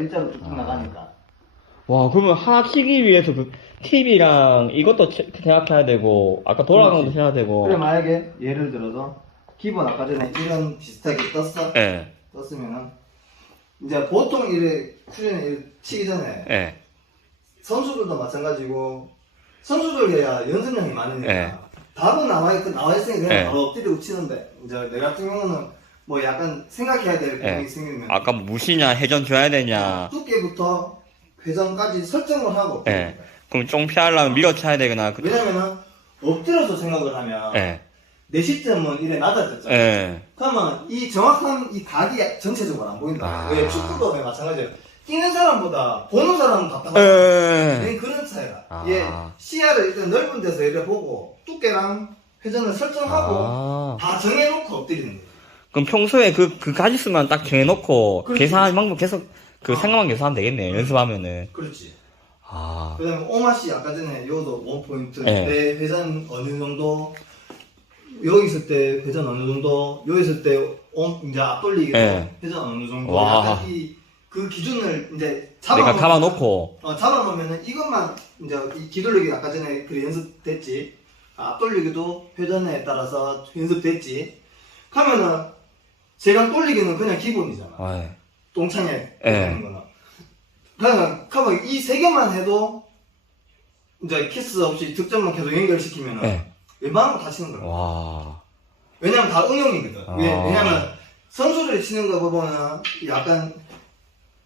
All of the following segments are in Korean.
일자로 쭉 아. 나가니까. 와, 그러면 하나 치기 위해서 그 TV랑 이것도 체- 생각해야 되고, 아까 돌아가는 것도 그렇지. 해야 되고. 그래 만약에 예를 들어서 기본 아까 전에 이런 비슷하게 떴어. 예, 떴으면은 이제 보통 이래 쿠션에 이래 치기 전에 예, 선수들도 마찬가지고 선수들이야 연습량이 많으니까 예. 답은 나와 있 나와 있으니 그냥 예. 바로 엎드리고 치는데 이제 내 같은 경우는 뭐 약간 생각해야 될 부분이 예. 생기면 아까 뭐 무시냐, 회전 줘야 되냐. 두께부터 회전까지 설정을 하고 예. 그럼 쫑 피하려면 밀어쳐야 되거나. 그- 왜냐면은 엎드려서 생각을 하면 예, 내 시점은 이래 낮아졌잖아. 예. 그러면 이 정확한 이 각이 전체적으로 안 보인다. 아. 왜 축구도 마찬가지예요. 뛰는 사람보다 보는 사람은 답답하다. 예. 네, 그런 차이가. 아. 얘 시야를 일단 넓은 데서 이렇게 보고 두께랑 회전을 설정하고 아. 다 정해놓고 엎드리는 거예요. 그럼 평소에 그, 그 가지수만 딱 정해놓고, 그렇지. 계산하는 방법 계속, 그 아. 생각만 계산하면 되겠네, 연습하면은. 그렇지. 아. 그 다음에 오마씨 아까 전에 요도 원 포인트. 네. 내 회전 어느 정도, 여기 있을 때 회전 어느 정도, 여기 있을 때 옴, 이제 앞돌리기도 네. 회전 어느 정도. 와. 약간 이, 그 기준을 이제 잡아 내가 감아놓고, 어, 잡아놓으면은 이것만 이제 이 기돌리기 아까 전에 그 연습됐지. 아, 앞돌리기도 회전에 따라서 연습됐지. 하면은 제가 돌리기는 그냥 기본이잖아. 아, 예. 똥창에 예. 하는 거는. 그러니까 그러면 이세 개만 해도 이제 키스 없이 득점만 계속 연결시키면은 예. 웬만한 거 다 치는 거야. 와. 왜냐면 다 응용이거든. 아. 왜, 왜냐면 선수들이 치는 거 보면은 약간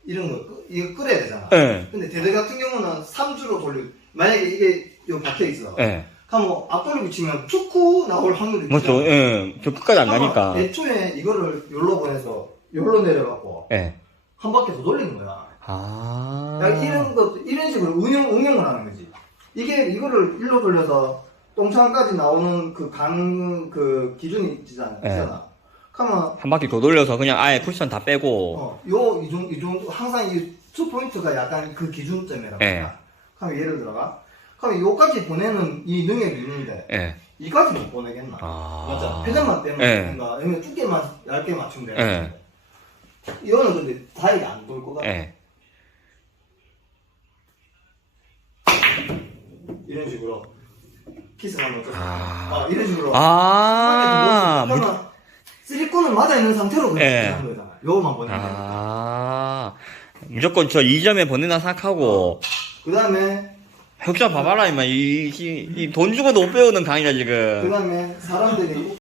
이런 거 끄- 이거 끓여야 되잖아. 예. 근데 대대 같은 경우는 3주로 돌려. 만약에 이게 요 박혀 있어. 예. 그럼 뭐 앞돌리고 치면 툭후 나올 확률이 뭐죠, 있잖아. 예. 저 끝까지 안 가니까. 애초에 이거를 요로 보내서 요로 내려갖고 예. 한 바퀴 더 돌리는 거야. 아. 야, 이런 것 이런 식으로 응용 응용을 하는 거지. 이게 이거를 일로 돌려서 똥창까지 나오는 그강그 기준이 있잖아. 예. 있잖아. 그러면 한 바퀴 더 돌려서 그냥 아예 쿠션 다 빼고. 어, 요이 정도 이 정도 항상 이투 포인트가 약간 그 기준점이라고. 예. 예. 그럼 예를 들어가. 그럼 요까지 보내는 이 능력이 있는데 예. 이까지 못 보내겠나? 아. 맞아. 회전만 예. 되는가? 아니면 두께만 얇게 맞추면 예. 되는데. 이거는 근데 다이가 안 돌 것 같아. 예. 이런 식으로 키스 하면 좀. 아. 아, 이런 식으로. 아. 무- 그러면 쓰리코는 맞아 있는 상태로 그냥 예. 하는 거잖아. 요거만 보내면 돼. 아. 무조건 저 2점에 보낸다 생각하고. 그 다음에 흑자 봐봐라, 임마. 이, 이, 이돈 주고도 못 배우는 강의다, 그 지금. 다음에 사람들이